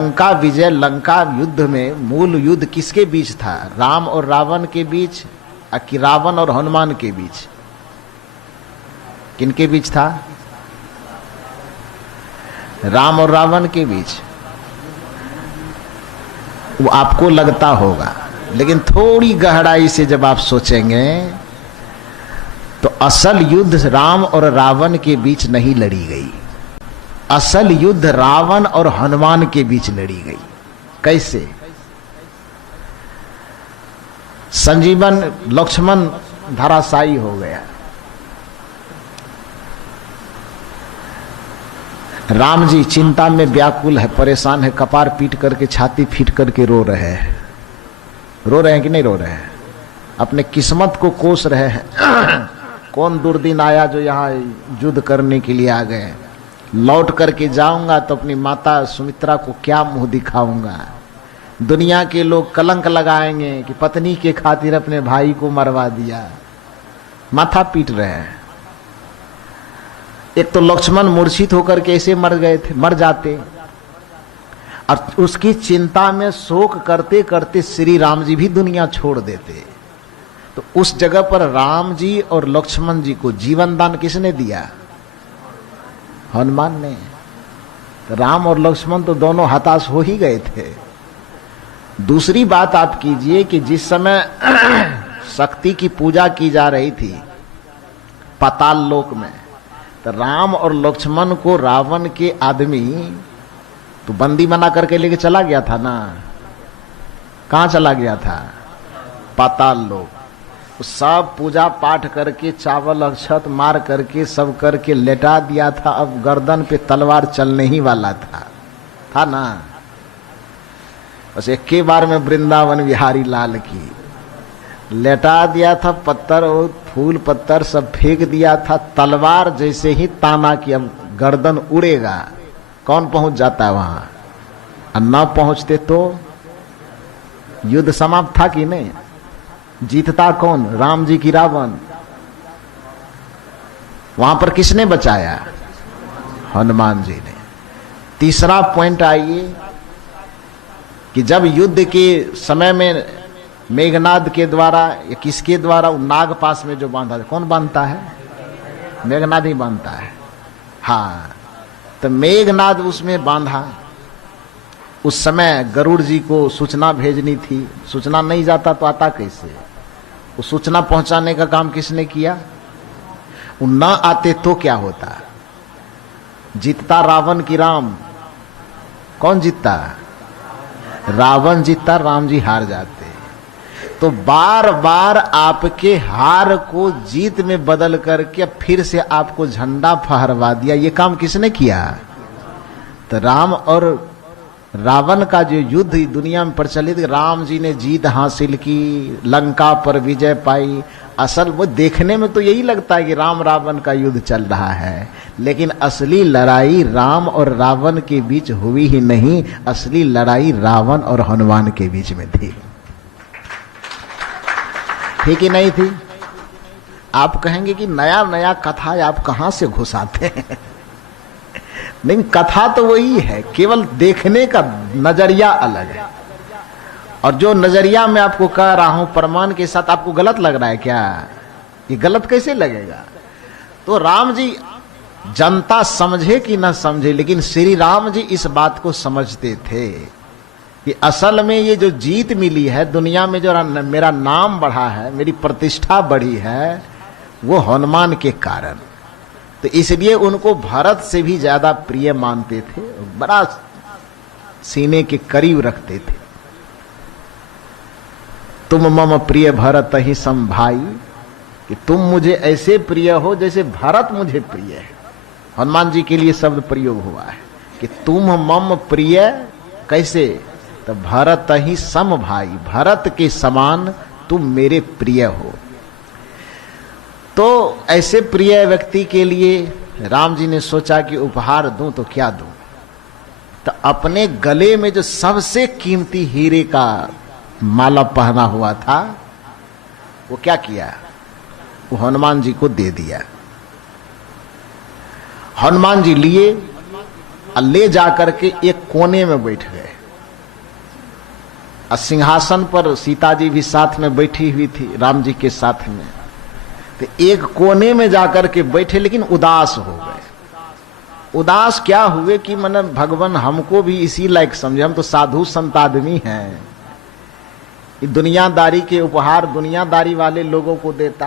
लंका विजय, लंका युद्ध में मूल युद्ध किसके बीच था? राम और रावण के बीच कि रावण और हनुमान के बीच? किनके बीच था? राम और रावण के बीच। वो आपको लगता होगा, लेकिन थोड़ी गहराई से जब आप सोचेंगे तो असल युद्ध राम और रावण के बीच नहीं लड़ी गई। असल युद्ध रावण और हनुमान के बीच लड़ी गई। कैसे? संजीवन लक्ष्मण धराशायी हो गया, राम जी चिंता में व्याकुल है, परेशान है, कपार पीट करके छाती पीट करके रो रहे हैं। रो रहे हैं कि नहीं रो रहे हैं? अपने किस्मत को कोस रहे हैं। कौन दुर्दिन आया जो यहाँ युद्ध करने के लिए आ गए। लौट करके जाऊंगा तो अपनी माता सुमित्रा को क्या मुंह दिखाऊंगा। दुनिया के लोग कलंक लगाएंगे कि पत्नी के खातिर अपने भाई को मरवा दिया। माथा पीट रहे हैं। एक तो लक्ष्मण मूर्छित होकर कैसे मर गए थे, मर जाते, और उसकी चिंता में शोक करते करते श्री राम जी भी दुनिया छोड़ देते। तो उस जगह पर राम जी और लक्ष्मण जी को जीवन दान किसने दिया? हनुमान ने। तो राम और लक्ष्मण तो दोनों हताश हो ही गए थे। दूसरी बात आप कीजिए कि जिस समय शक्ति की पूजा की जा रही थी पाताल लोक में, तो राम और लक्ष्मण को रावण के आदमी तो बंदी बना करके लेके चला गया था ना। कहां चला गया था? पाताल लोक। सब पूजा पाठ करके चावल अक्षत मार करके सब करके लेटा दिया था। अब गर्दन पे तलवार चलने ही वाला था ना। बस एक के बार में वृंदावन बिहारी लाल की लेटा दिया था, पत्थर और फूल पत्थर सब फेंक दिया था। तलवार जैसे ही ताना कि अब गर्दन उड़ेगा, कौन पहुंच जाता है वहां? और न पहुंचते तो युद्ध समाप्त था कि नहीं? जीतता कौन? राम जी की रावण। वहां पर किसने बचाया? हनुमान जी ने। तीसरा पॉइंट आइए कि जब युद्ध के समय में मेघनाद के द्वारा या किसके द्वारा नाग पास में जो बांधा, कौन बांधता है? मेघनाद ही बांधता है। हाँ, तो मेघनाद उसमें बांधा। उस समय गरुड़ जी को सूचना भेजनी थी, सूचना नहीं जाता तो आता कैसे? वो सूचना पहुंचाने का काम किसने किया? वो न आते तो क्या होता? जीतता रावण की राम? कौन जीतता? रावण जीतता, राम जी हार जाते। तो बार बार आपके हार को जीत में बदल करके फिर से आपको झंडा फहरवा दिया। ये काम किसने किया? तो राम और रावण का जो युद्ध दुनिया में प्रचलित, राम जी ने जीत हासिल की, लंका पर विजय पाई। असल वो देखने में तो यही लगता है कि राम रावण का युद्ध चल रहा है, लेकिन असली लड़ाई राम और रावण के बीच हुई ही नहीं। असली लड़ाई रावण और हनुमान के बीच में थी कि नहीं थी? आप कहेंगे कि नया नया कथा आप कहां से घुसाते हैं? नहीं, कथा तो वही है, केवल देखने का नजरिया अलग है। और जो नजरिया मैं आपको कह रहा हूं प्रमाण के साथ, आपको गलत लग रहा है क्या? ये गलत कैसे लगेगा? तो राम जी, जनता समझे कि ना समझे, लेकिन श्री राम जी इस बात को समझते थे कि असल में ये जो जीत मिली है दुनिया में, जो मेरा नाम बढ़ा है, मेरी प्रतिष्ठा बढ़ी है, वो हनुमान के कारण। तो इसलिए उनको भरत से भी ज्यादा प्रिय मानते थे, बड़ा सीने के करीब रखते थे। तुम मम प्रिय भरत ही सम भाई, कि तुम मुझे ऐसे प्रिय हो जैसे भरत मुझे प्रिय है। हनुमान जी के लिए शब्द प्रयोग हुआ है कि तुम मम प्रिय, कैसे? तो भरत ही सम भाई, भरत के समान तुम मेरे प्रिय हो। तो ऐसे प्रिय व्यक्ति के लिए राम जी ने सोचा कि उपहार दूं तो क्या दूं। तो अपने गले में जो सबसे कीमती हीरे का माला पहना हुआ था, वो क्या किया? वो हनुमान जी को दे दिया। हनुमान जी लिए, ले जाकर के एक कोने में बैठ गए। सिंहासन पर सीता जी भी साथ में बैठी हुई थी राम जी के साथ में। तो एक कोने में जाकर के बैठे, लेकिन उदास हो गए। उदास क्या हुए कि मन भगवान हमको भी इसी लायक समझे, हम तो साधु संत आदमी हैं, ये दुनियादारी के उपहार दुनियादारी वाले लोगों को देता,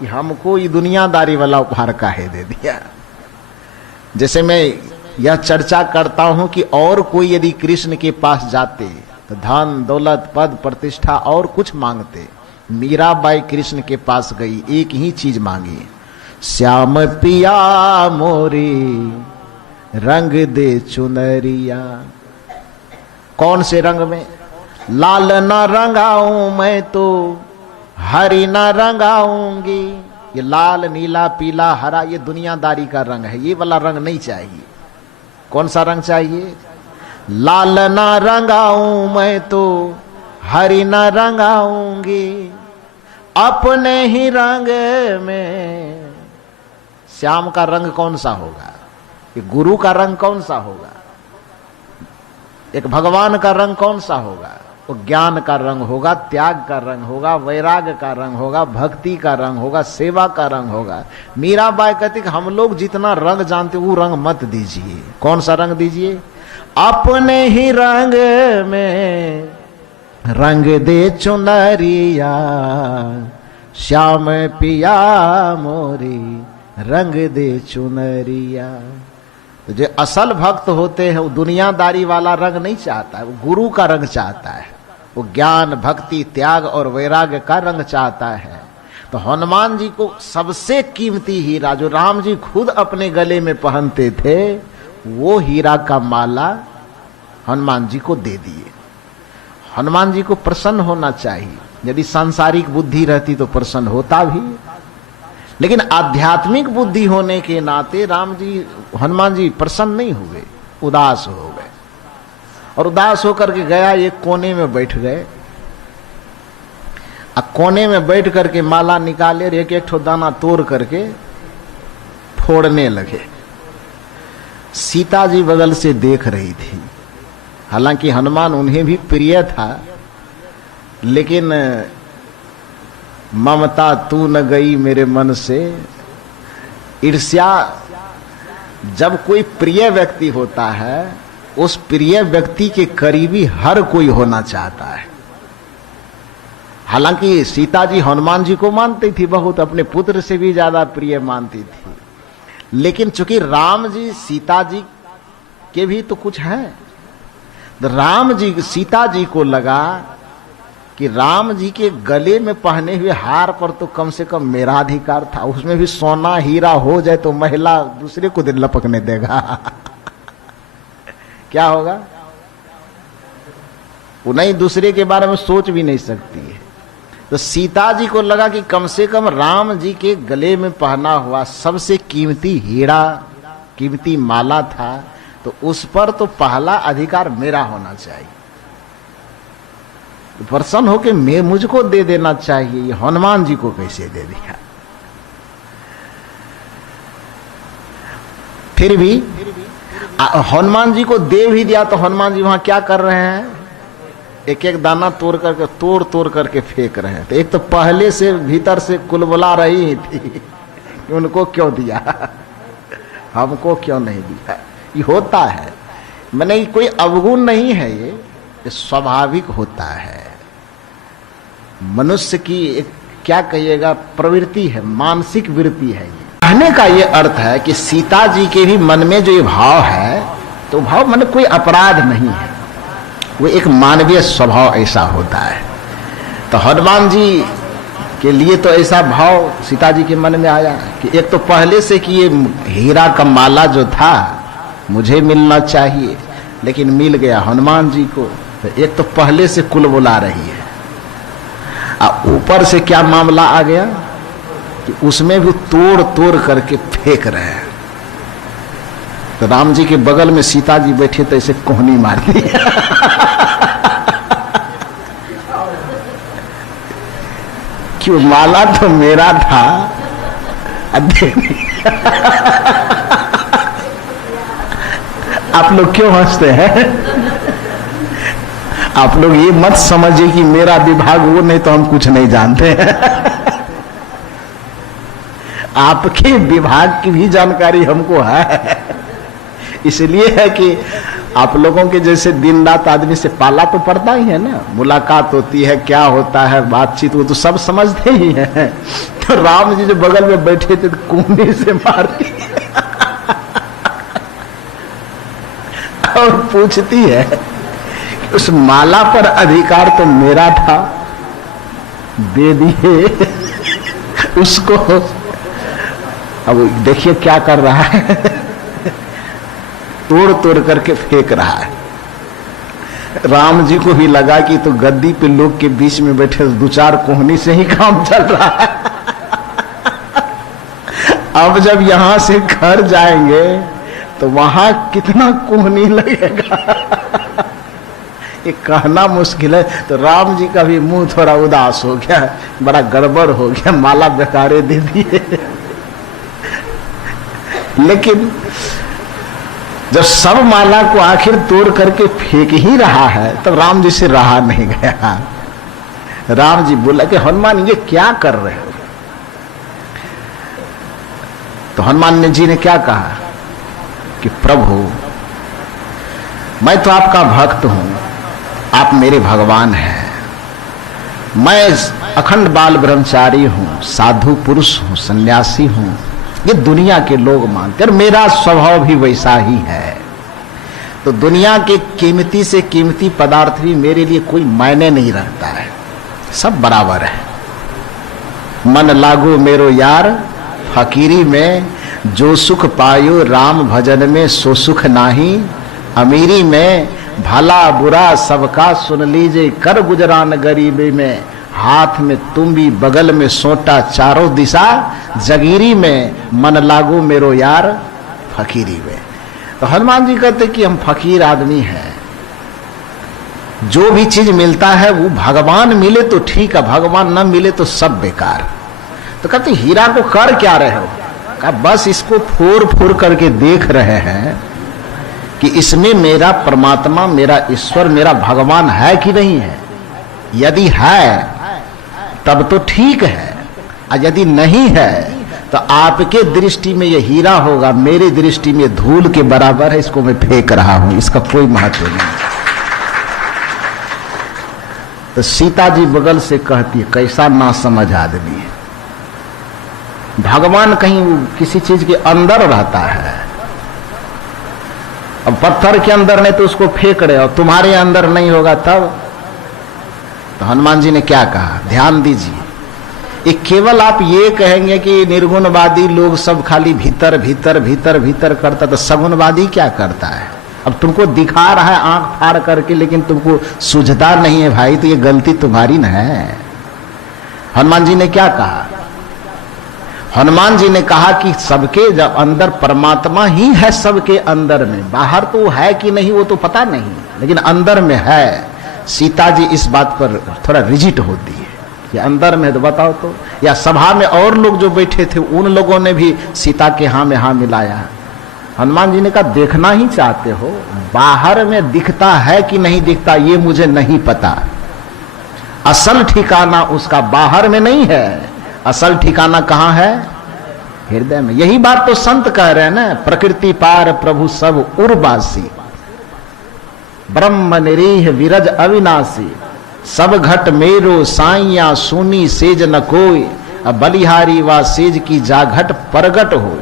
कि हमको ये दुनियादारी वाला उपहार काहे दे दिया। जैसे मैं यह चर्चा करता हूं कि और कोई यदि कृष्ण के पास जाते तो धन दौलत पद प्रतिष्ठा और कुछ मांगते, मीराबाई कृष्ण के पास गई, एक ही चीज मांगी, श्याम पिया मोरी रंग दे चुनरिया। कौन से रंग में? लाल न रंगाऊं मैं तो हरी न रंगाऊंगी। ये लाल नीला पीला हरा ये दुनियादारी का रंग है, ये वाला रंग नहीं चाहिए। कौन सा रंग चाहिए? लाल न रंगाऊं मैं तो हरी न रंगाऊंगी, अपने ही रंग में। श्याम का रंग कौन सा होगा? ये गुरु का रंग कौन सा होगा? एक भगवान का रंग कौन सा होगा? वो ज्ञान का रंग होगा, त्याग का रंग होगा, वैराग्य का रंग होगा, भक्ति का रंग होगा, सेवा का रंग होगा। मीराबाई कहती कि हम लोग जितना रंग जानते वो रंग मत दीजिए। कौन सा रंग दीजिए? अपने ही रंग में रंग दे चुनरिया, श्याम पिया मोरी रंग दे चुनरिया। तो जो असल भक्त होते हैं वो दुनियादारी वाला रंग नहीं चाहता है, वो गुरु का रंग चाहता है, वो ज्ञान भक्ति त्याग और वैराग्य का रंग चाहता है। तो हनुमान जी को सबसे कीमती हीरा जो राम जी खुद अपने गले में पहनते थे, वो हीरा का माला हनुमान जी को दे दिए। हनुमान जी को प्रसन्न होना चाहिए। यदि सांसारिक बुद्धि रहती तो प्रसन्न होता भी, लेकिन आध्यात्मिक बुद्धि होने के नाते राम जी हनुमान जी प्रसन्न नहीं हुए, उदास हो गए। और उदास होकर के गया एक कोने में बैठ गए। कोने में बैठ करके माला निकाले और एक एक ठो दाना तोड़ करके फोड़ने लगे। सीता जी बगल से देख रही थी। हालांकि हनुमान उन्हें भी प्रिय था, लेकिन ममता तू न गई मेरे मन से। ईर्ष्या, जब कोई प्रिय व्यक्ति होता है उस प्रिय व्यक्ति के करीबी हर कोई होना चाहता है। हालांकि सीता जी हनुमान जी को मानती थी बहुत, अपने पुत्र से भी ज्यादा प्रिय मानती थी, लेकिन चूंकि राम जी सीता जी के भी तो कुछ है, तो राम जी सीता जी को लगा कि राम जी के गले में पहने हुए हार पर तो कम से कम मेरा अधिकार था, उसमें भी सोना हीरा हो जाए तो महिला दूसरे को दिन लपकने देगा। क्या होगा? वो नहीं, दूसरे के बारे में सोच भी नहीं सकती है। तो सीता जी को लगा कि कम से कम राम जी के गले में पहना हुआ सबसे कीमती हीरा, कीमती माला था, तो उस पर तो पहला अधिकार मेरा होना चाहिए। तो प्रसन्न होके मैं मुझको दे देना चाहिए, ये हनुमान जी को कैसे दे दिया? फिर भी हनुमान जी को दे भी दिया तो हनुमान जी वहां क्या कर रहे हैं? एक एक दाना तोड़ करके फेंक रहे हैं। तो एक तो पहले से भीतर से कुलबुला रही थी कि उनको क्यों दिया, हमको क्यों नहीं दिया। ये होता है, मैंने कोई अवगुण नहीं है, ये स्वाभाविक होता है। मनुष्य की एक क्या कहिएगा प्रवृत्ति है, मानसिक वृत्ति है। ये कहने का ये अर्थ है कि सीता जी के भी मन में जो ये भाव है, तो भाव मन कोई अपराध नहीं है, वो एक मानवीय स्वभाव ऐसा होता है। तो हनुमान जी के लिए तो ऐसा भाव सीता जी के मन में आया कि एक तो पहले से कि ये हीरा का माला जो था मुझे मिलना चाहिए, लेकिन मिल गया हनुमान जी को। तो एक तो पहले से कुल बुला रही है, और ऊपर से क्या मामला आ गया कि उसमें भी तोड़ करके फेंक रहे हैं। तो राम जी के बगल में सीता जी बैठे तो ऐसे कोहनी मार दी क्यों? माला तो मेरा था। आप लोग क्यों हंसते हैं? आप लोग ये मत समझिए कि मेरा विभाग वो नहीं तो हम कुछ नहीं जानते आपके विभाग की भी जानकारी हमको है। इसलिए है कि आप लोगों के जैसे दिन रात आदमी से पाला तो पड़ता ही है ना, मुलाकात होती है, क्या होता है, बातचीत, वो तो सब समझते ही हैं। तो राम जी जो बगल में बैठे थे तो कोने से मारती और पूछती है उस माला पर अधिकार तो मेरा था, दे दिए उसको। अब देखिए क्या कर रहा है, तोड़ तोड़ करके फेंक रहा है। राम जी को भी लगा कि तो गद्दी पे लोग के बीच में बैठे दो चार कोहनी से ही काम चल रहा है। अब जब यहां से घर जाएंगे तो वहां कितना कोहनी लगेगा ये कहना मुश्किल है। तो राम जी का भी मुंह थोड़ा उदास हो गया, बड़ा गड़बड़ हो गया, माला बेकारे दे दिए। लेकिन जब सब माला को आखिर तोड़ करके फेंक ही रहा है तब राम जी से रहा नहीं गया। राम जी बोला कि हनुमान ये क्या कर रहे हो? तो हनुमान जी ने क्या कहा कि प्रभु मैं तो आपका भक्त हूं, आप मेरे भगवान हैं, मैं अखंड बाल ब्रह्मचारी हूं, साधु पुरुष हूं, सन्यासी हूं, ये दुनिया के लोग मानते हैं और मेरा स्वभाव भी वैसा ही है। तो दुनिया के कीमती से कीमती पदार्थ भी मेरे लिए कोई मायने नहीं रखता है, सब बराबर है। मन लागो मेरो यार फकीरी में, जो सुख पायो राम भजन में सो सुख नाही, अमीरी में भला बुरा सबका सुन लीजिए, कर गुजरान गरीबी में, हाथ में तुम्बी बगल में सोटा चारों दिशा, जगीरी में मन लागो मेरो यार फकीरी में। तो हनुमान जी कहते कि हम फकीर आदमी हैं, जो भी चीज मिलता है वो भगवान मिले तो ठीक है, भगवान न मिले तो सब बेकार। तो कहते हीरा को कर क्या रहे हो? कहा बस इसको फोड़ फोड़ करके देख रहे हैं कि इसमें मेरा परमात्मा, मेरा ईश्वर, मेरा भगवान है कि नहीं है। यदि है तब तो ठीक है, और यदि नहीं है तो आपके दृष्टि में यह हीरा होगा, मेरे दृष्टि में धूल के बराबर है, इसको मैं फेंक रहा हूं, इसका कोई महत्व नहीं। तो सीता जी बगल से कहती है कैसा नासमझ आदमी है, भगवान कहीं किसी चीज के अंदर रहता है, अब पत्थर के अंदर नहीं तो उसको फेंक रहे और तुम्हारे अंदर नहीं होगा तब। तो हनुमान जी ने क्या कहा, ध्यान दीजिए, ये केवल आप ये कहेंगे कि निर्गुणवादी लोग सब खाली भीतर भीतर भीतर भीतर करता, तो सगुणवादी क्या करता है? अब तुमको दिखा रहा है आंख फाड़ करके, लेकिन तुमको सूझता नहीं है भाई, तो ये गलती तुम्हारी न है। हनुमान जी ने क्या कहा? हनुमान जी ने कहा कि सबके जब अंदर परमात्मा ही है, सबके अंदर में, बाहर तो है कि नहीं वो तो पता नहीं, लेकिन अंदर में है। सीता जी इस बात पर थोड़ा रिजिट होती है कि अंदर में तो बताओ तो। या सभा में और लोग जो बैठे थे उन लोगों ने भी सीता के हाँ में हाँ मिलाया। हनुमान जी ने कहा देखना ही चाहते हो, बाहर में दिखता है कि नहीं दिखता ये मुझे नहीं पता, असल ठिकाना उसका बाहर में नहीं है, असल ठिकाना कहाँ है? हृदय में। यही बात तो संत कह रहे हैं ना, प्रकृति पार प्रभु सब उर्वासी, ब्रह्म निरीह विरज अविनाशी, सब घट मेरो साइया सुनी सेज न कोई, अब बलिहारी वा सेज की जाघट परगट हो।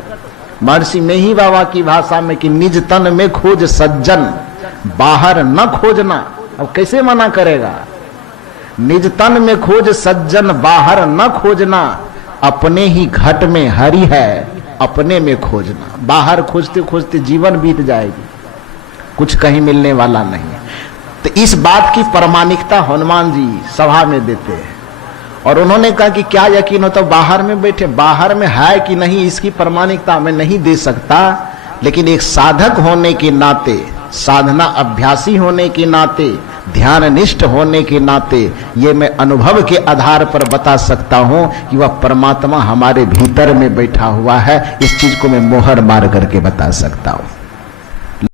महर्षि में ही बाबा की भाषा में कि निज तन में खोज सज्जन, बाहर न खोजना। अब कैसे मना करेगा? निज तन में खोज सज्जन, बाहर न खोजना, अपने ही घट में हरि है, अपने में खोजना। बाहर खोजते खोजते जीवन बीत जाएगी, कुछ कहीं मिलने वाला नहीं है। तो इस बात की प्रमाणिकता हनुमान जी सभा में देते हैं। और उन्होंने कहा कि क्या यकीन होता बाहर में बैठे, बाहर में है कि नहीं इसकी प्रमाणिकता मैं नहीं दे सकता, लेकिन एक साधक होने के नाते, साधना अभ्यासी होने के नाते, ध्यान निष्ठ होने के नाते ये मैं अनुभव के आधार पर बता सकता हूं कि वह परमात्मा हमारे भीतर में बैठा हुआ है। इस चीज को मैं मोहर मार करके बता सकता हूं।